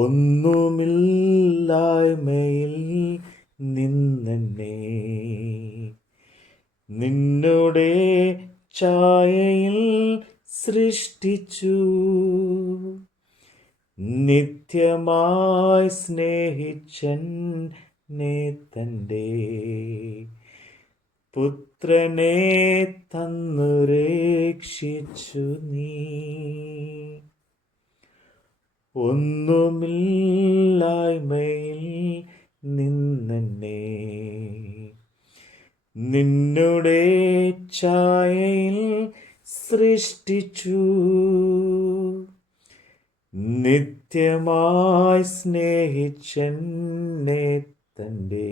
ഒന്നുമില്ലായ്മയിൽ നിന്നെന്നെ നിന്നുടെ ഛായയിൽ സൃഷ്ടിച്ചു. നിത്യമായി സ്നേഹിച്ചെന്നെ തൻ്റെ പുത്രനെ തന്നു രക്ഷിച്ചു നീ. ഒന്നുമില്ലായ്മയിൽ നിന്നെന്നെ നിന്നുടെ ഛായയിൽ സൃഷ്ടിച്ചു. നിത്യമായി സ്നേഹിച്ചെന്നെ തൻ്റെ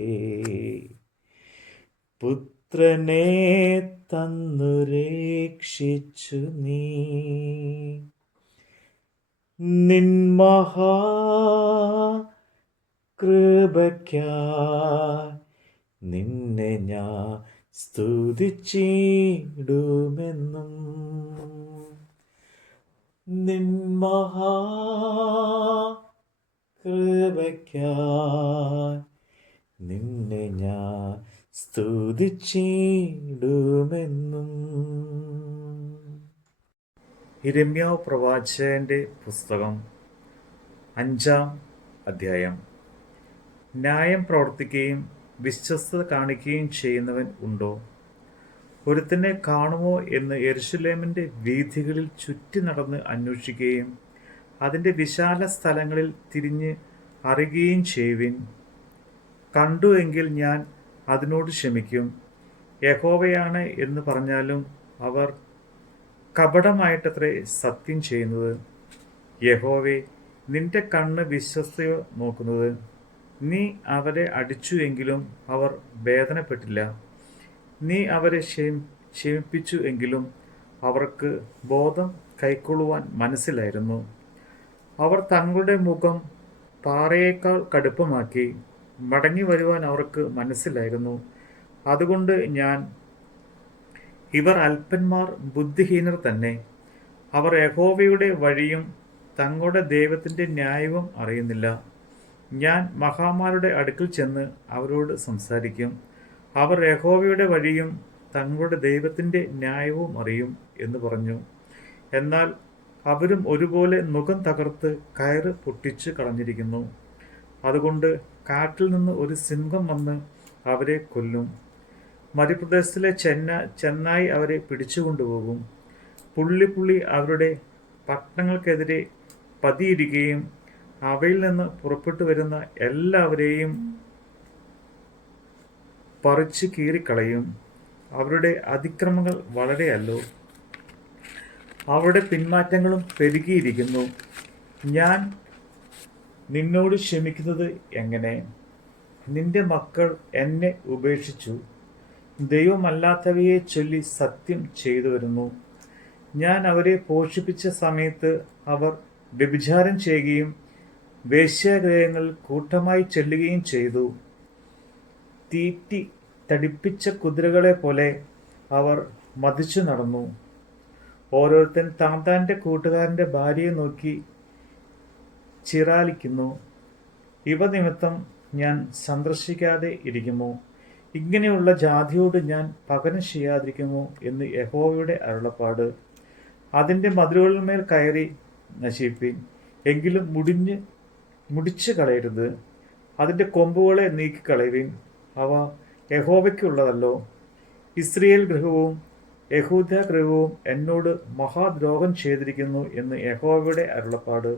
പുത്രനെ തന്നു രക്ഷിച്ചു നീ. നിൻ മഹാകൃപയ്ക്കായി നിന്നെ ഞാൻ സ്തുതിച്ചിടുമെന്നും. നിൻ മഹാകൃപയ്ക്കായി നിന്നെ ഞാൻ സ്തുതിച്ചിടുമെന്നും. യിരെമ്യാവ് പ്രവാചകന്റെ പുസ്തകം 5-ാം അധ്യായം. ന്യായം പ്രവർത്തിക്കുകയും വിശ്വസ്തത കാണിക്കുകയും ചെയ്യുന്നവൻ ഉണ്ടോ? ഒരുത്തനെ കാണുമോ എന്ന് യെരൂശലേമിന്റെ വീഥികളിൽ ചുറ്റി നടന്ന് അന്വേഷിക്കുകയും അതിൻ്റെ വിശാല സ്ഥലങ്ങളിൽ തിരിഞ്ഞ് അറിയുകയും ചെയ്യുവിൻ. കണ്ടു എങ്കിൽ ഞാൻ അതിനോട് ക്ഷമിക്കും. യഹോവയാണ് എന്ന് പറഞ്ഞാലും അവർ കപടമായിട്ടത്രേ സത്യം ചെയ്യുന്നത്. യഹോവേ, നിന്റെ കണ്ണ് വിശ്വസ്തയോ നോക്കുന്നത്. നീ അവരെ അടിച്ചു എങ്കിലും അവർ വേദനപ്പെട്ടില്ല. നീ അവരെ ക്ഷമിപ്പിച്ചു എങ്കിലും അവർക്ക് ബോധം കൈക്കൊള്ളുവാൻ മനസ്സിലായിരുന്നു. അവർ തങ്ങളുടെ മുഖം പാറയേക്കാൾ കടുപ്പമാക്കി. മടങ്ങി വരുവാൻ അവർക്ക് മനസ്സിലായിരുന്നു. അതുകൊണ്ട് ഇവർ അല്പന്മാർ, ബുദ്ധിഹീനർ തന്നെ. അവർ യഹോവയുടെ വഴിയും തങ്ങളുടെ ദൈവത്തിൻ്റെ ന്യായവും അറിയുന്നില്ല. ഞാൻ മഹാന്മാരുടെ അടുക്കൽ ചെന്ന് അവരോട് സംസാരിക്കും. അവർ യഹോവയുടെ വഴിയും തങ്ങളുടെ ദൈവത്തിൻ്റെ ന്യായവും അറിയും എന്ന് പറഞ്ഞു. എന്നാൽ അവരും ഒരുപോലെ നുകം തകർത്ത് കയറ് പൊട്ടിച്ചു കളഞ്ഞിരിക്കുന്നു. അതുകൊണ്ട് കാട്ടിൽ നിന്ന് ഒരു സിംഹം വന്ന് അവരെ കൊല്ലും. മരുപ്രദേശത്തിലെ ചെന്നായി അവരെ പിടിച്ചുകൊണ്ടുപോകും. പുള്ളി അവരുടെ പട്ടണങ്ങൾക്കെതിരെ പതിയിരിക്കുകയും അവയിൽ നിന്ന് പുറപ്പെട്ടു വരുന്ന എല്ലാവരെയും പറിച്ചു കീറിക്കളയും. അവരുടെ അതിക്രമങ്ങൾ വളരെയല്ലോ, അവരുടെ പിന്മാറ്റങ്ങളും പെരുകിയിരിക്കുന്നു. ഞാൻ നിന്നോട് ക്ഷമിക്കുന്നത് എങ്ങനെ? നിന്റെ മക്കൾ എന്നെ ഉപേക്ഷിച്ചു. ദൈവമല്ലാത്തവയെ ചൊല്ലി സത്യം ചെയ്തു വരുന്നു. ഞാൻ അവരെ പോഷിപ്പിച്ച സമയത്ത് അവർ വ്യഭിചാരം ചെയ്യുകയും വേശ്യാഗൃഹങ്ങളിൽ കൂട്ടമായി ചെല്ലുകയും ചെയ്തു. തീറ്റി തടിപ്പിച്ച കുതിരകളെ പോലെ അവർ മതിച്ചു നടന്നു. ഓരോരുത്തൻ താൻ്റെ കൂട്ടുകാരൻ്റെ ഭാര്യയെ നോക്കി ചിറാലിക്കുന്നു. ഇവ നിമിത്തം ഞാൻ സന്ദർശിക്കാതെ ഇരിക്കുമോ? ഇങ്ങനെയുള്ള ജാതിയോട് ഞാൻ പകരം ചെയ്യാതിരിക്കുമോ എന്ന് യഹോവയുടെ അരുളപ്പാട്. അതിൻ്റെ മതിലുകളിന്മേൽ കയറി നശിപ്പിൻ, എങ്കിലും മുടിച്ചു കളയരുത്. അതിൻ്റെ കൊമ്പുകളെ നീക്കിക്കളയുവിൻ, അവ യഹോവയ്ക്കുള്ളതല്ലോ. ഇസ്രയേൽ ഗൃഹവും യഹൂദ ഗൃഹവും എന്നോട് മഹാദ്രോഹം ചെയ്തിരിക്കുന്നു എന്ന് യഹോവയുടെ അരുളപ്പാട്.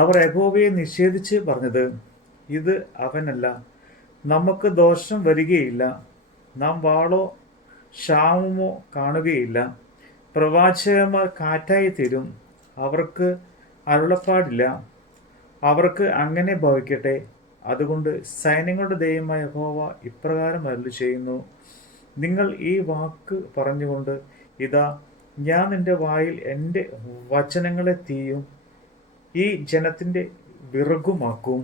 അവർ യഹോവയെ നിഷേധിച്ച് പറഞ്ഞത്, ഇത് അവനല്ല, നമുക്ക് ദോഷം വരികയില്ല. നാം വാളോ ക്ഷാമമോ കാണുകയില്ല. പ്രവാചകന്മാർ കാറ്റായി തീരും, അവർക്ക് അരുളപ്പാടില്ല. അവർക്ക് അങ്ങനെ ഭവിക്കട്ടെ. അതുകൊണ്ട് സൈന്യങ്ങളുടെ ദൈവമായ യഹോവ ഇപ്രകാരം അരുളി ചെയ്യുന്നു, നിങ്ങൾ ഈ വാക്ക് പറഞ്ഞുകൊണ്ട്, ഇതാ ഞാൻ നിന്റെ വായിൽ എൻ്റെ വചനങ്ങളെ തീയും ഈ ജനത്തിൻ്റെ വിറകുമാക്കും.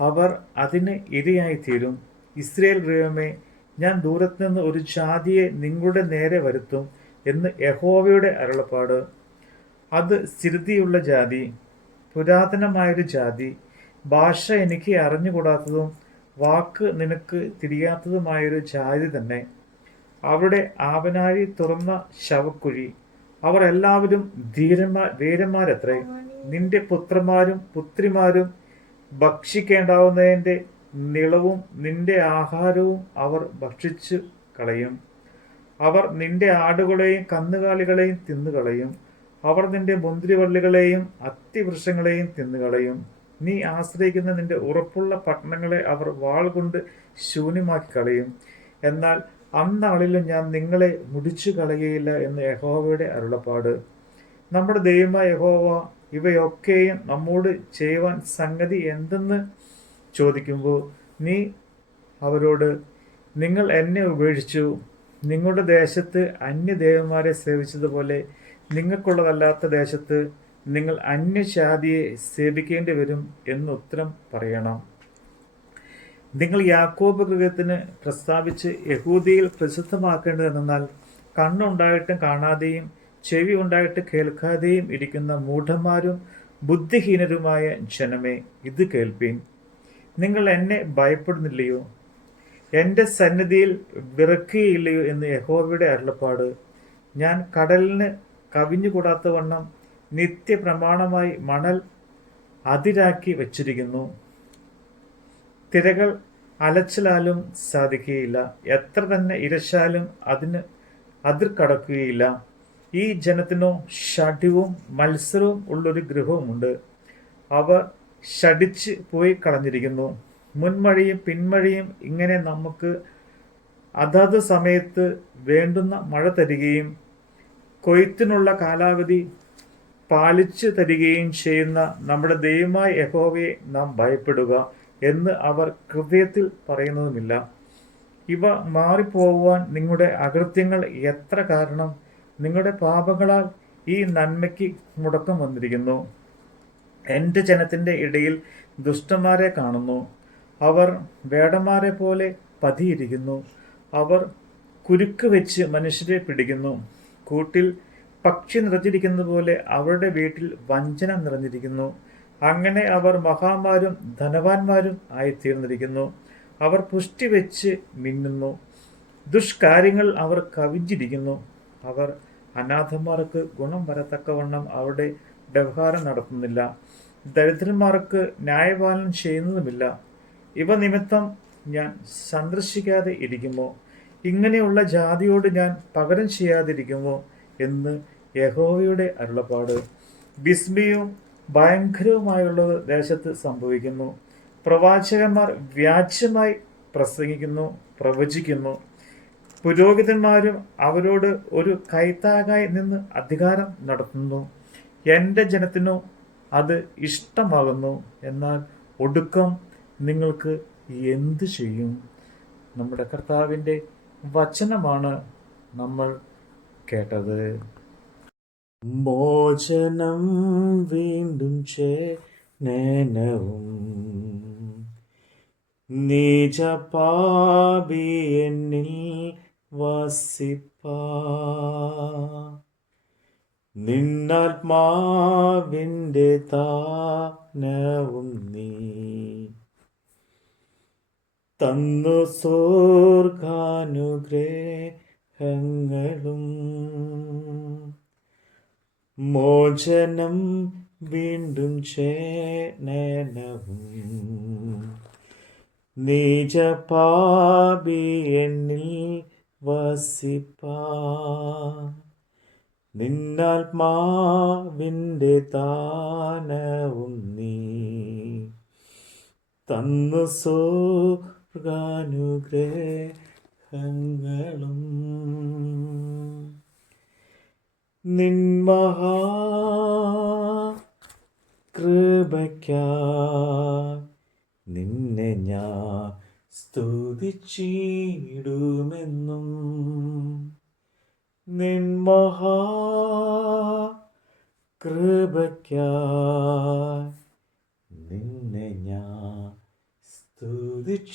അവർ അതിന് ഇരയായിത്തീരും. ഇസ്രയേൽ ഗൃഹമേ, ഞാൻ ദൂരത്തുനിന്ന് ഒരു ജാതിയെ നിങ്ങളുടെ നേരെ വരുത്തും എന്ന് യഹോവയുടെ അരുളപ്പാട്. അത് സ്ഥിരതയുള്ള ജാതി, പുരാതനമായൊരു ജാതി, ഭാഷ എനിക്ക് അറിഞ്ഞുകൂടാത്തതും വാക്ക് നിനക്ക് തിരിയാത്തതുമായൊരു ജാതി തന്നെ. അവിടെ ആവനാഴി തുറന്ന ശവക്കുഴി. അവർ എല്ലാവരും വീരന്മാരത്രേ. നിന്റെ പുത്രന്മാരും പുത്രിമാരും ഭക്ഷിക്കേണ്ടാവുന്നതിന്റെ നിളവും നിന്റെ ആഹാരവും അവർ ഭക്ഷിച്ചു കളയും. അവർ നിന്റെ ആടുകളെയും കന്നുകാലികളെയും തിന്നുകളയും. അവർ നിന്റെ മുന്തിരിവള്ളികളെയും അത്തിവൃക്ഷങ്ങളെയും തിന്നുകളയും. നീ ആശ്രയിക്കുന്ന നിന്റെ ഉറപ്പുള്ള പട്ടണങ്ങളെ അവർ വാൾ കൊണ്ട് ശൂന്യമാക്കി കളയും. എന്നാൽ അന്നാളിലും ഞാൻ നിങ്ങളെ മുടിച്ചു കളയുകയില്ല എന്ന് യഹോവയുടെ അരുളപ്പാട്. നമ്മുടെ ദൈവമായ യഹോവ ഇവയൊക്കെയും നമ്മോട് ചെയ്യുവാൻ സംഗതി എന്തെന്ന് ചോദിക്കുമ്പോൾ നീ അവരോട്, നിങ്ങൾ എന്നെ ഉപേക്ഷിച്ചു നിങ്ങളുടെ ദേശത്ത് അന്യദേവന്മാരെ സേവിച്ചതുപോലെ നിങ്ങൾക്കുള്ളതല്ലാത്ത ദേശത്ത് നിങ്ങൾ അന്യജാതിയെ സേവിക്കേണ്ടി വരും എന്നുത്തരം പറയണം. നിങ്ങൾ യാക്കോബ് ഗൃഹത്തിന് പ്രസ്താവിച്ച് യഹൂദിയിൽ പ്രസിദ്ധമാക്കേണ്ടതെന്നാൽ കണ്ണുണ്ടായിട്ടും കാണാതെയും ചെവി ഉണ്ടായിട്ട് കേൾക്കാതെയും ഇരിക്കുന്ന മൂഢന്മാരും ബുദ്ധിഹീനരുമായ ജനമേ, ഇത് കേൾപ്പീൻ. നിങ്ങൾ എന്നെ ഭയപ്പെടുന്നില്ലയോ? എൻ്റെ സന്നിധിയിൽ വിറക്കുകയില്ലയോ എന്ന് യഹോവയുടെ അരുളപ്പാട്. ഞാൻ കടലിന് കവിഞ്ഞുകൂടാത്ത വണ്ണം നിത്യപ്രമാണമായി മണൽ അതിരാക്കി വച്ചിരിക്കുന്നു. തിരകൾ അലച്ചിലാലും സാധിക്കുകയില്ല, എത്ര തന്നെ ഇരച്ചാലും അതിന് അതിർ കടക്കുകയില്ല. ഈ ജനത്തിനോ ഷഡ്യവും മത്സരവും ഉള്ളൊരു ഗൃഹവുമുണ്ട്. അവർ ഷടിച്ച് പോയി കളഞ്ഞിരിക്കുന്നു. മുൻമഴയും പിന്മഴയും ഇങ്ങനെ നമുക്ക് അതത് സമയത്ത് വേണ്ടുന്ന മഴ തരികയും കൊയ്ത്തിനുള്ള കാലാവധി പാലിച്ചു തരികയും ചെയ്യുന്ന നമ്മുടെ ദൈവമായ യഹോവയെ നാം ഭയപ്പെടുക എന്ന് അവർ ഹൃദയത്തിൽ പറയുന്നതുമില്ല. ഇവ മാറിപ്പോകുവാൻ നിങ്ങളുടെ അകൃത്യങ്ങൾ എത്ര കാരണം! നിങ്ങളുടെ പാപങ്ങളാൽ ഈ നന്മയ്ക്ക് മുടക്കം വന്നിരിക്കുന്നു. എൻ്റെ ജനത്തിൻ്റെ ഇടയിൽ ദുഷ്ടന്മാരെ കാണുന്നു. അവർ വേടന്മാരെ പോലെ പതിയിരിക്കുന്നു. അവർ കുരുക്ക് വെച്ച് മനുഷ്യരെ പിടിക്കുന്നു. കൂട്ടിൽ പക്ഷി നിറഞ്ഞിരിക്കുന്നത് പോലെ അവരുടെ വീട്ടിൽ വഞ്ചന നിറഞ്ഞിരിക്കുന്നു. അങ്ങനെ അവർ മഹാന്മാരും ധനവാന്മാരും ആയിത്തീർന്നിരിക്കുന്നു. അവർ പുഷ്ടി വെച്ച് മിന്നുന്നു. ദുഷ്കാര്യങ്ങൾ അവർ കവിഞ്ഞിരിക്കുന്നു. അവർ അനാഥന്മാർക്ക് ഗുണം വരത്തക്കവണ്ണം അവരുടെ വ്യവഹാരം നടത്തുന്നില്ല. ദരിദ്രന്മാർക്ക് ന്യായപാലനം ചെയ്യുന്നതുമില്ല. ഇവ നിമിത്തം ഞാൻ സന്ദർശിക്കാതെ ഇരിക്കുമോ? ഇങ്ങനെയുള്ള ജാതിയോട് ഞാൻ പകരം ചെയ്യാതിരിക്കുമോ എന്ന് യഹോവയുടെ അരുളപ്പാട്. വിസ്മയവും ഭയങ്കരവുമായുള്ളത് ദേശത്ത് സംഭവിക്കുന്നു. പ്രവാചകന്മാർ വ്യാജ്യമായി പ്രവചിക്കുന്നു. പുരോഹിതന്മാരും അവരോട് ഒരു കൈത്താകായി നിന്ന് അധികാരം നടത്തുന്നു. എൻ്റെ ജനത്തിനോ അത് ഇഷ്ടമാകുന്നു. എന്നാൽ ഒടുക്കം നിങ്ങൾക്ക് എന്തു ചെയ്യും? നമ്മുടെ കർത്താവിൻ്റെ വചനമാണ് നമ്മൾ കേട്ടത്. മോചനം വീണ്ടും ചേനവും നീജ പാപി എന്നിൽ വസിപ്പാ നിന്നാത്മാവിൻ്റെ ദാനവും നീ തന്നു സ്വർഗാനുഗ്രഹങ്ങളും മോചനം വീണ്ടും ചേനവും നീജ പാപി എന്നിൽ വസിപ്പാ നിന്നാത്മാവിൻ്റെ ദാനവും നീ തന്നു സ്വർഗാനുഗ്രഹങ്ങളും നിൻ മഹാകൃപയ്ക്കായി നിന്നെ ഞാൻ സ്തുതിച്ചിടുമെന്നും നിൻ മഹാകൃപയ്ക്കായി നിന്നെ ഞാൻ സ്തുതിച്ചിടുമെന്നും